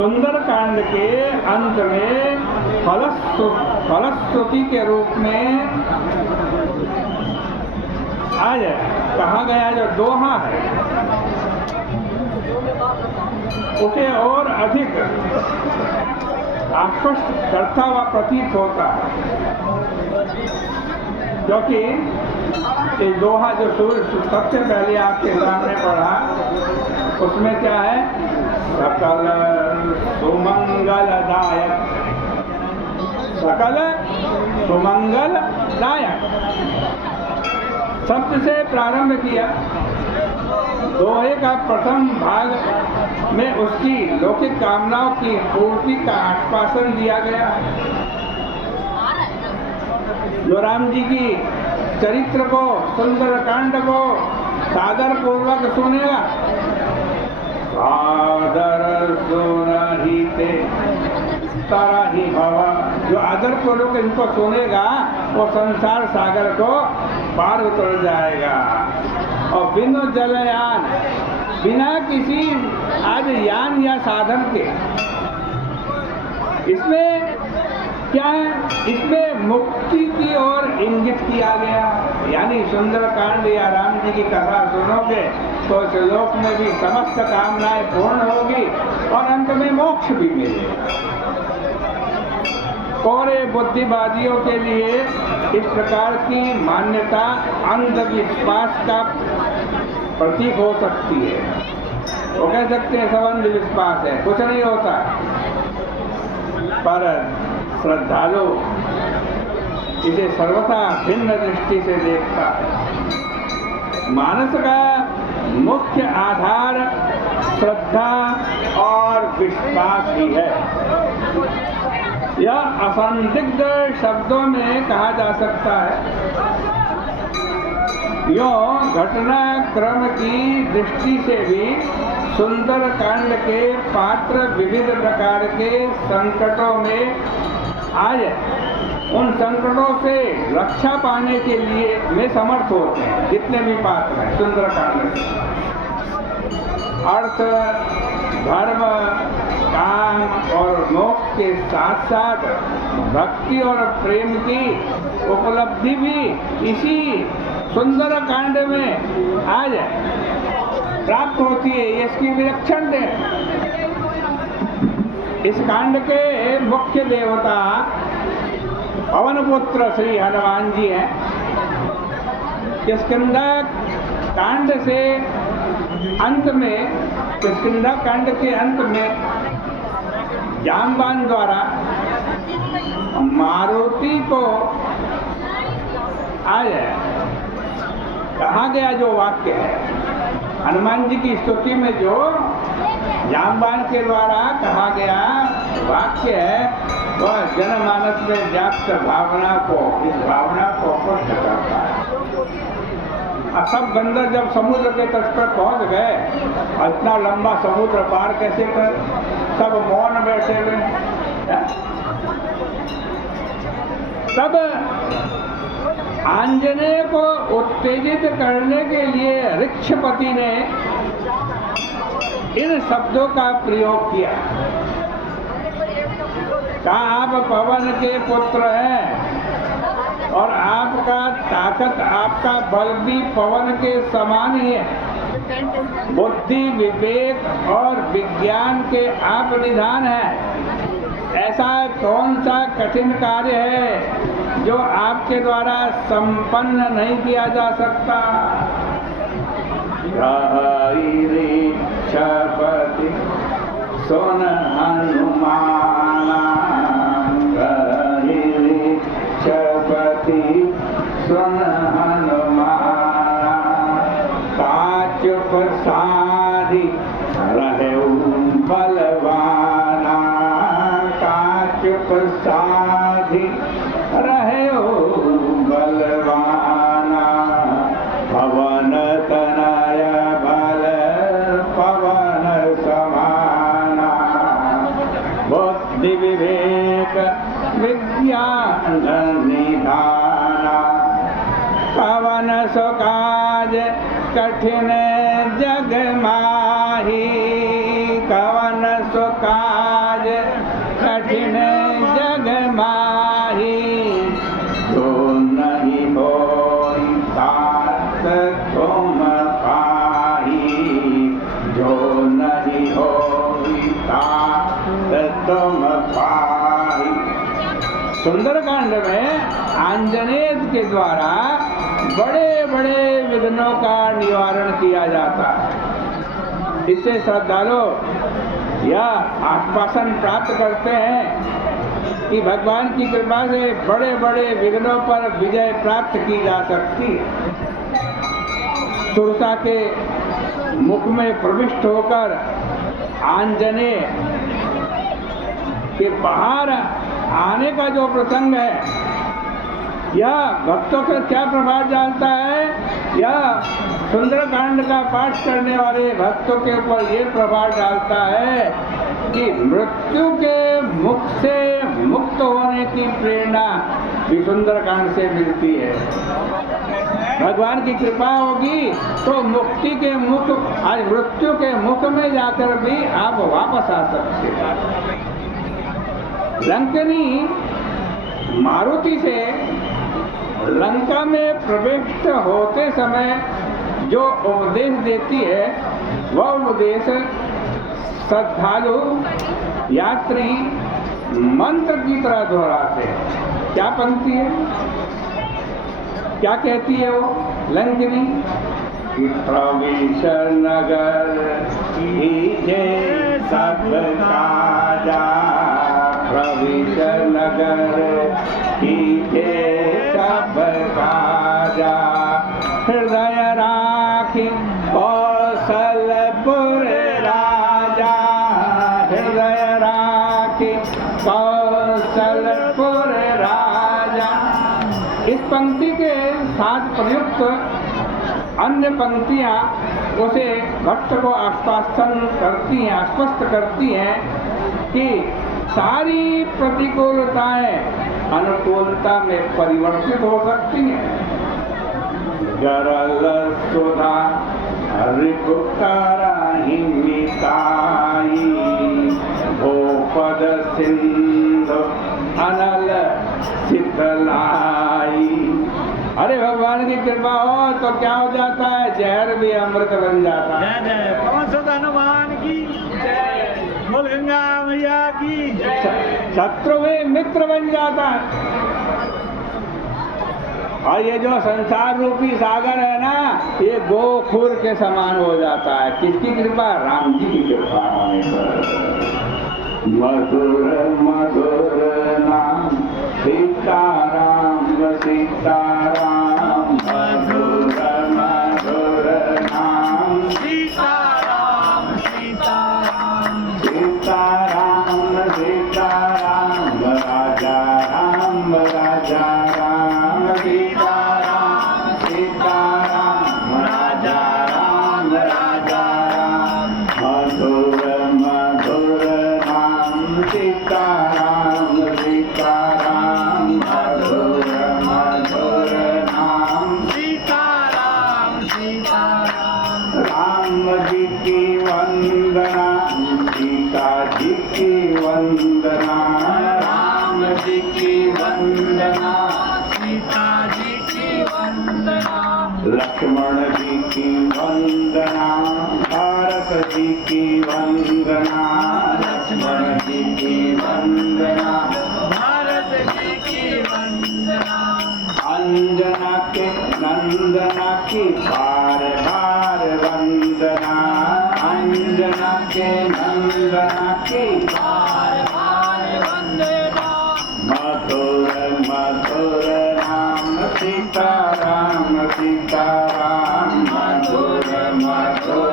सुंदरकांड के अंत में फलश्रुति के रूप में आज कहा गया जो दोहा है उसे और अधिक आश्वस्त करता हुआ प्रतीत होता है, क्योंकि ये दोहा जो सबसे पहले आपके सामने पढ़ा उसमें क्या है? सकल सुमंगलदायक, सकल सुमंगलदायक शब्द से प्रारंभ किया। दोहे का प्रथम भाग में उसकी लौकिक कामनाओं की पूर्ति का आश्वासन दिया गया। जो राम जी की चरित्र को, सुंदरकांड को सादर पूर्वक सुनेगा, सादर सुनहिते तरहि भव, जो आदर पूर्वक इनको सुनेगा वो संसार सागर को पार उतर जाएगा। और बिनु जलयान, बिना किसी आज यान या साधन के, इसमें क्या है? इसमें मुक्ति की ओर इंगित किया गया। यानी सुंदरकांड या राम जी की कथा सुनोगे तो इस लोक में भी समस्त कामनाएं पूर्ण होगी और अंत में मोक्ष भी मिलेगा। कोरे बुद्धिवादियों के लिए इस प्रकार की मान्यता अंधविश्वास का प्रतीक हो सकती है। वो कह सकते हैं सब अंधविश्वास है, कुछ नहीं होता। पर श्रद्धालु इसे सर्वथा भिन्न दृष्टि से देखता है। मानस का मुख्य आधार श्रद्धा और विश्वास ही है। यह असंदिग्ध शब्दों में कहा जा सकता है। यो घटनाक्रम की दृष्टि से भी सुंदरकांड के पात्र विविध प्रकार के संकटों में आज उन संकटों से रक्षा पाने के लिए में समर्थ होते हैं। जितने भी पात्र हैं सुंदरकांड में, अर्थ, धर्म, काम और मोक्ष के साथ साथ भक्ति और प्रेम की उपलब्धि भी इसी सुंदरकांड में आज प्राप्त होती है। इसकी विलक्षण है। इस कांड के मुख्य देवता पवन पुत्र श्री हनुमान जी हैं। किष्किंधा कांड से अंत में, किष्किंधा कांड के अंत में जामवान द्वारा मारुति को आज कहा गया जो वाक्य है, हनुमान जी की स्तुति में जो जामवान के द्वारा कहा गया वाक्य है, वह जनमानस में व्याप्त भावना को, इस भावना को पुष्ट करता है। सब बंदर जब समुद्र के तट पर पहुंच गए, इतना लंबा समुद्र पार कैसे कर, सब मौन बैठे हुए। तब आंजनेय को उत्तेजित करने के लिए ऋक्षपति ने इन शब्दों का प्रयोग किया। कहा, आप पवन के पुत्र हैं और आपका ताकत, आपका बल भी पवन के समान ही है। बुद्धि, विवेक और विज्ञान के आप निधान हैं। ऐसा कौन सा कठिन कार्य है जो आपके द्वारा संपन्न नहीं किया जा सकता। ऋक्षपति सुन हनुमाना, ऋक्षपति सुन हनुमाना, काचुप साधि रहु बलवाना, काचुप साधि रहु बलवाना, पवन तनय बल पवन समाना, बुद्धि विवेक विज्ञान निधाना, पवन सो काज कठिन जग माही, कवन सो काज सुंदरकांड में आंजनेय के द्वारा बड़े बड़े विघ्नों का निवारण किया जाता है। इससे श्रद्धालु यह आश्वासन प्राप्त करते हैं कि भगवान की कृपा से बड़े बड़े विघ्नों पर विजय प्राप्त की जा सकती है। सुरसा के मुख में प्रविष्ट होकर आंजनेय के बाहर आने का जो प्रसंग है, यह भक्तों पर क्या प्रभाव डालता है? यह सुंदरकांड का पाठ करने वाले भक्तों के ऊपर ये प्रभाव डालता है कि मृत्यु के मुख से मुक्त होने की प्रेरणा भी सुंदरकांड से मिलती है। भगवान की कृपा होगी तो मुक्ति के मुख, आज मृत्यु के मुख में जाकर भी आप वापस आ सकते हैं। लंकनी मारुति से लंका में प्रविष्ट होते समय जो उपदेश देती है, वह उपदेश श्रद्धालु यात्री मंत्र की तरह दोहराते हैं। क्या पंक्ति है, क्या कहती है वो लंकनी? प्रवेश नगर कीजे सब काजा, प्रवेश नगर कीजे सब काजा, हृदय राखी कौशलपुर राजा, हृदय राखी कौशलपुर राजा। इस पंक्ति के साथ प्रयुक्त अन्य पंक्तियां उसे भक्त को आश्वासन करती हैं, आश्वस्त करती हैं कि सारी प्रतिकूलताएं अनुकूलता में परिवर्तित हो सकती हैं। गरल सुधा रिपुकाराहि मिताई, भोपद सिंधु अनल शीतलाई। अरे भगवान की कृपा हो तो क्या हो जाता है? जहर भी अमृत बन जाता है। जय जय पवन सुत हनुमान की जय, बोल गंगा मैया की जय। शत्रु भी मित्र बन जाता है। और ये जो संसार रूपी सागर है ना, ये गोखुर के समान हो जाता है। किसकी कृपा? राम जी की कृपा होने पर। मधुर मधुर नाम सीताराम, सीताराम, मधुर मधुर नाम सीताराम, सीताराम, सीताराम, सीताराम, राजा राम, राजा राम, सीताराम, सीताराम, राजा राम, राजा राम, मधुर मधुर नाम सीताराम, सीताराम, मधुर मधुर नाम सीताराम, सीताराम। राम जी की वंदना, सीता जी की वंदना, राम जी की वंदना, सीता जी की वंदना, लक्ष्मण जी की वंदना, भारत जी की वंदना, लक्ष्मण जी की वंदना, भारत जी की वंदना, अंजना के नंदना की बार बार वंदना, अंजना के नंदना की बार बार वंदना। मधुर मधुर नाम सीताराम, सीताराम, मधुर मधुर